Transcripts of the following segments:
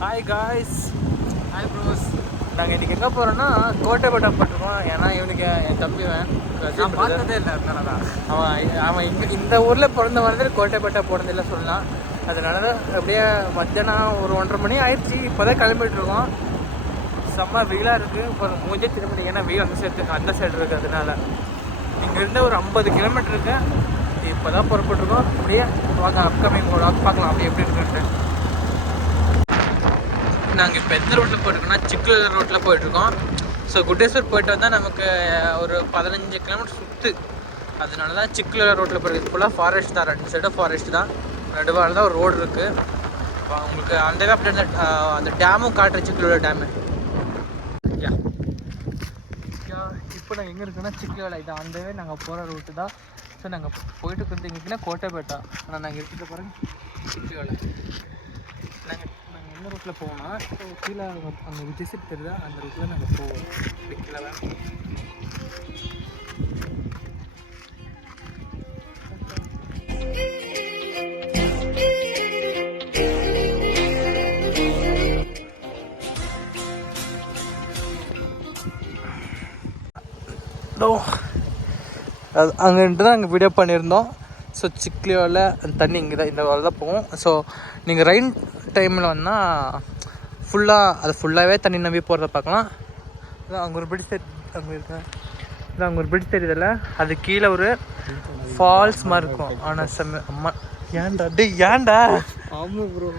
Hi guys. Hi bros. நாங்கள் இன்றைக்கி எங்கே போகிறோன்னா கோட்டைப்பட்டை போட்டிருக்கோம். ஏன்னா இவனுக்கு என் தம்பிவன் நான் பார்த்ததே இல்லை, அதனால தான். அவன் இங்கே இந்த ஊரில் பிறந்த வந்து கோட்டைப்பட்டை போனதில்லை சொல்லலாம். அதனால தான் அப்படியே மத்தியானம் ஒரு 1:30 மணி ஆயிடுச்சு. இப்போ தான் கிளம்பிட்டுருக்கோம். செம்ம வெயிலாக இருக்குது. இப்போ மூஞ்சே திரும்ப, ஏன்னா வெயில் அந்த சைடு இருக்குது. அதனால இங்கேருந்து ஒரு 50 கிலோமீட்டர் இருக்கு. இப்போ தான் புறப்பட்டுருக்கோம். அப்படியே வாங்க அப்கமிங் பார்க்கலாம் அப்படியே எப்படி இருக்குன்ட்டு. நாங்கள் இப்போ எந்த ரோட்டில் போயிட்டுருக்கோம்னா சிக்கல் ரோட்டில் போயிட்டுருக்கோம். ஸோ குட்டேஸ்வர் போயிட்டு வந்தால் நமக்கு ஒரு 15 கிலோமீட்டர் சுற்று. அதனால தான் சிக்கல் ரோட்டில் போயிருக்கு. ஃபுல்லாக ஃபாரஸ்ட் தான், 2 சைடும் ஃபாரஸ்ட் தான். நடுவால் தான் ஒரு ரோடு இருக்குது. உங்களுக்கு அந்த அப்படி அந்த டேமும் காட்டுற சிக்கலோட டேமு. இப்போ நாங்கள் எங்கே இருக்கோன்னா சிக்கல் இது அந்த நாங்கள் போகிற ரூட்டு தான். ஸோ நாங்கள் போயிட்டு இருக்கிறது கோட்டைப்பேட்டா. ஆனால் நாங்கள் இருக்கிறது பாருங்கள் சிக்கல். நாங்கள் எந்த ரூட்டில் போவோம்னா கீழே அங்கே விஜய்சிட் தெரியுதா, அந்த ரூட்டில் நாங்கள் போவோம். கீழே அது அங்கேன்ட்டு தான் அங்கே வீடியோ பண்ணியிருந்தோம். ஸோ சிக்லியோவில் அந்த தண்ணி இங்கே தான் இந்த வேலை தான் போகும். ஸோ நீங்கள் ரெயின் டைமில் வந்தால் ஃபுல்லாகவே தண்ணி நம்பி போகிறத பார்க்கலாம். அதான் அங்கே ஒரு பிரிட்ஜ் அங்கே இருக்கேன். அதான் அங்கே ஒரு பிரிட்ஜ் தெரியுதில்ல, அது கீழே ஒரு ஃபால்ஸ் மாதிரி இருக்கும். ஆனால் அம்மா ஏன்டா ஆமாம் ப்ரோ,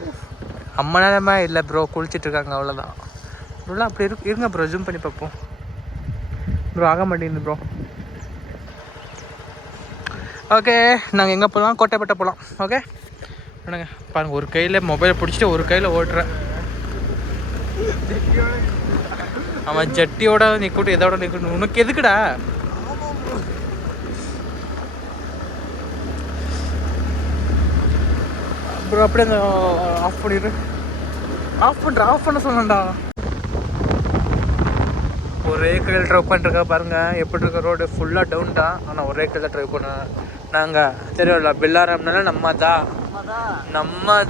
அம்மா நேரமா இல்லை ப்ரோ, குளிச்சிட்ருக்காங்க அவ்வளோதான். ப்ரோலாம் அப்படி இருங்க ப்ரோ, ஜூம் பண்ணி பார்ப்போம். ப்ரோ ஆக மாட்டேங்குது ப்ரோ. ஓகே, நாங்கள் எங்கே போகலாம்? கோட்டைப்பட்டை போகலாம். ஓகே என்னங்க பாருங்கள், ஒரு கையில் மொபைல் பிடிச்சிட்டு ஒரு கையில் ஓட்டுறேன். அவன் ஜட்டியோட நிற்கட்டும், எதோட நிற்கட்டும், உனக்கு எதுக்குடா? அப்புறம் அப்படியே அந்த ஆஃப் பண்ணிடு. ஆஃப் பண்ண சொல்லண்டா. ஒரே கையில் ட்ரைவ் பண்ணிருக்கா பாருங்கள். எப்படி இருக்க ரோடு ஃபுல்லாக டவுன் தான். ஆனால் ஒரே கையில் ட்ரைவ் பண்ண நாங்கள் தெரியல. பில்லாரம்னால நம்ம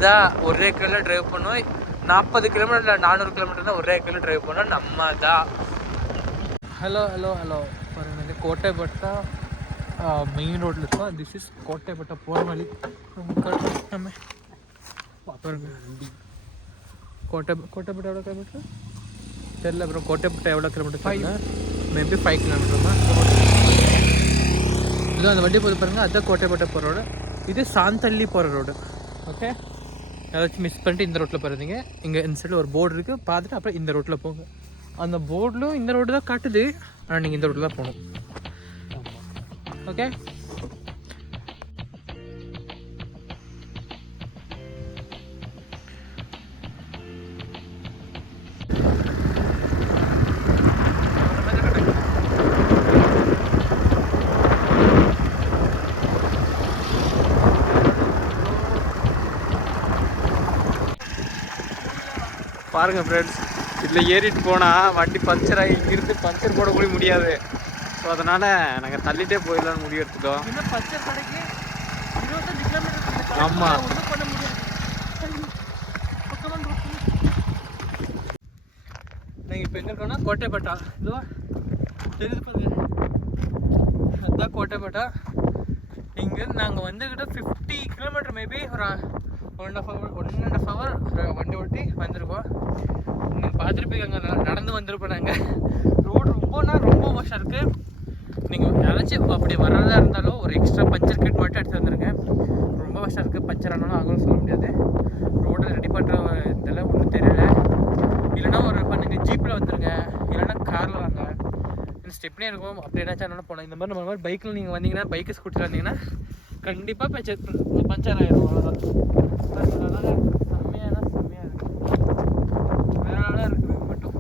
தான் ஒரே கையில் ட்ரைவ் பண்ணோம். 40 கிலோமீட்டர் இல்லை 400 கிலோமீட்டர் தான் ஒரே கையில் ட்ரைவ் பண்ணோம். நம்ம தான். ஹலோ பாருங்கள், கோட்டைப்பட்டா மெயின் ரோட்டில் இருக்கோம். திஸ் இஸ் கோட்டைப்பட்டா போகிற வழி. நம்ம பாருங்க கோட்டைப்பட்டா எவ்வளோ கிலோமீட்டர் தெரியல ப்ரோ. கோட்டைப்பட்டா எவ்வளோ கிலோமீட்டர்? மேபி 5 கிலோமீட்டர் தான். இது அந்த வண்டி போது பாருங்கள், அதுதான் கோட்டைப்பட்டை போகிற ரோடு. இது சாந்தள்ளி போகிற ரோடு. ஓகே, ஏதாச்சும் மிஸ் பண்ணிட்டு இந்த ரோட்டில் போகிறீங்க. இங்கே இந்த சைடில் ஒரு போர்டு இருக்குது, பார்த்துட்டு அப்புறம் இந்த ரோட்டில் போங்க. அந்த போர்டிலும் இந்த ரோடு தான் காட்டுது, ஆனால் நீங்கள் இந்த ரோட்டில் தான் போகணும். ஓகே, பாருங்கள் ஃப்ரெண்ட்ஸ், இதில் ஏறிட்டு போனால் வண்டி பஞ்சர் ஆகி இங்கிருந்து பஞ்சர் போட கூட முடியாது. ஸோ அதனால் நாங்கள் தள்ளிட்டே போயிடலான்னு முடிவு எடுத்துட்டோம். ஆமாம், நாங்கள் இப்போ எங்கே இருக்கோம்னா கோட்டைப்பட்டா. இதுவா தெரியுது பாருங்க, அதுதான் கோட்டைப்பட்டா. இங்கேருந்து நாங்கள் வந்துக்கிட்ட 50 கிலோமீட்டர் மேபி ஒரு 1.5 hour வண்டி ஓட்டி வந்திருக்கோம். நீங்கள் பார்த்துருப்பீங்க, அங்கே நடந்து வந்திருப்போம். நாங்கள் ரோடு ரொம்ப மோசம் இருக்குது. நீங்கள் யாராச்சும் அப்படி வர்றதா இருந்தாலும் ஒரு எக்ஸ்ட்ரா பஞ்சர் கிட் மட்டும் எடுத்து வந்துருங்க. ரொம்ப மோசம் இருக்குது. பஞ்சர் ஆனாலும் ஆகணும் சொல்ல முடியாது. ரோடு ரெடி பண்ணுற இதெல்லாம் ஒன்றும் தெரியல. இல்லைனா நீங்கள் ஜீப்பில் வந்துடுங்க, இல்லைனா காரில் வாங்க. ஸ்டெப்னே இருக்கும். அப்படி என்னாச்சும் போனோம். இந்த மாதிரி பைக்கில் நீங்கள் வந்தீங்கன்னா, பைக்கு ஸ்கூட்டியில் வந்தீங்கன்னா கண்டிப்பாக பஞ்சர் ஆகிடும். அவ்வளோதான். அதனால செம்மையாக இருக்குது. வேற இருக்குது மட்டும்.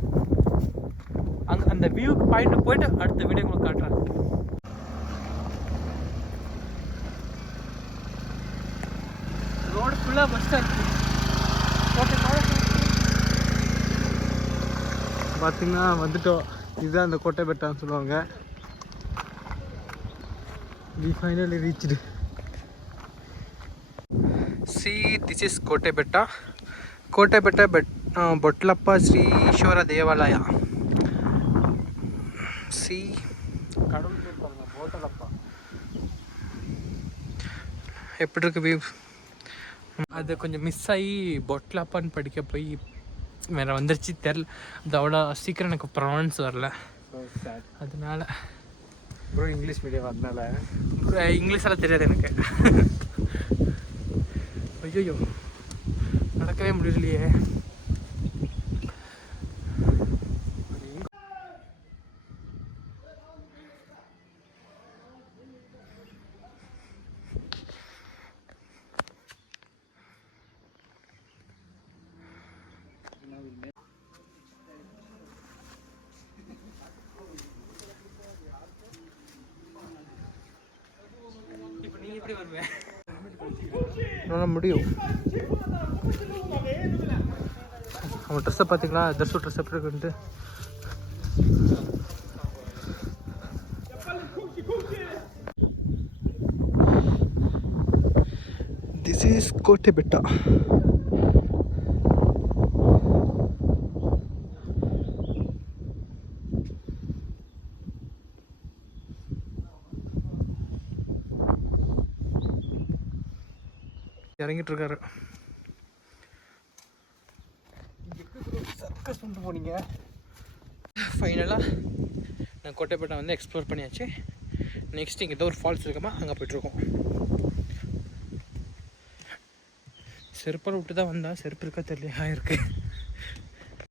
அங்கே அந்த வியூக்கு பாயிண்ட் போயிட்டு அடுத்த வீடியோ உங்களுக்கு காட்டுறேன். ரோடு ஃபுல்லாக பஸ்ஸாக இருக்குது. பார்த்தீங்கன்னா வந்துட்டோம். இதுதான் அந்த கோட்டைப்பட்டான்னு சொல்லுவாங்க. We finally reached. See, this is கோட்டைப்பட்டா. బొట్లప్ప Shri ఈశ్వర దేవాలయ. சி கடவுள் பேர் பாருங்க, போட்டலப்பா. எப்படி இருக்கு வியூ? அது கொஞ்சம் மிஸ் ஆகி பொட்லப்பான்னு படிக்க போய் வேறு வந்துருச்சு தெரில. அது அவ்வளோ சீக்கிரம் எனக்கு ப்ரொனவுன்ஸ் வரல, அதனால. ப்ரோ இங்கிலீஷ் மீடியம் வரனால இங்கிலீஷெல்லாம் தெரியாது எனக்கு. ஐயோ நடக்கவே முடியலையே. இப்போ நீ எப்படி வருவேன்? என்னால் முடியும். அவன் ட்ரெஸ்ஸை பார்த்தீங்களா? தர்ஷு ட்ரெஸ் எப்படி இருக்குன்ட்டு. திஸ் இஸ் கோட்டை பெட்டா. இறங்கிட்டு இருக்காரு. சர்க்கஸ் பண்ணிட்டு போனீங்க. ஃபைனலாக நான் கோட்டைப்பேட்டை வந்து எக்ஸ்ப்ளோர் பண்ணியாச்சு. நெக்ஸ்ட் இங்கே ஏதோ ஒரு ஃபால்ஸ் இருக்குமா, அங்கே போய்ட்டுருக்கோம். செருப்பால் விட்டு தான் வந்தால் செருப்பு இருக்கா தெரியல, இருக்குது.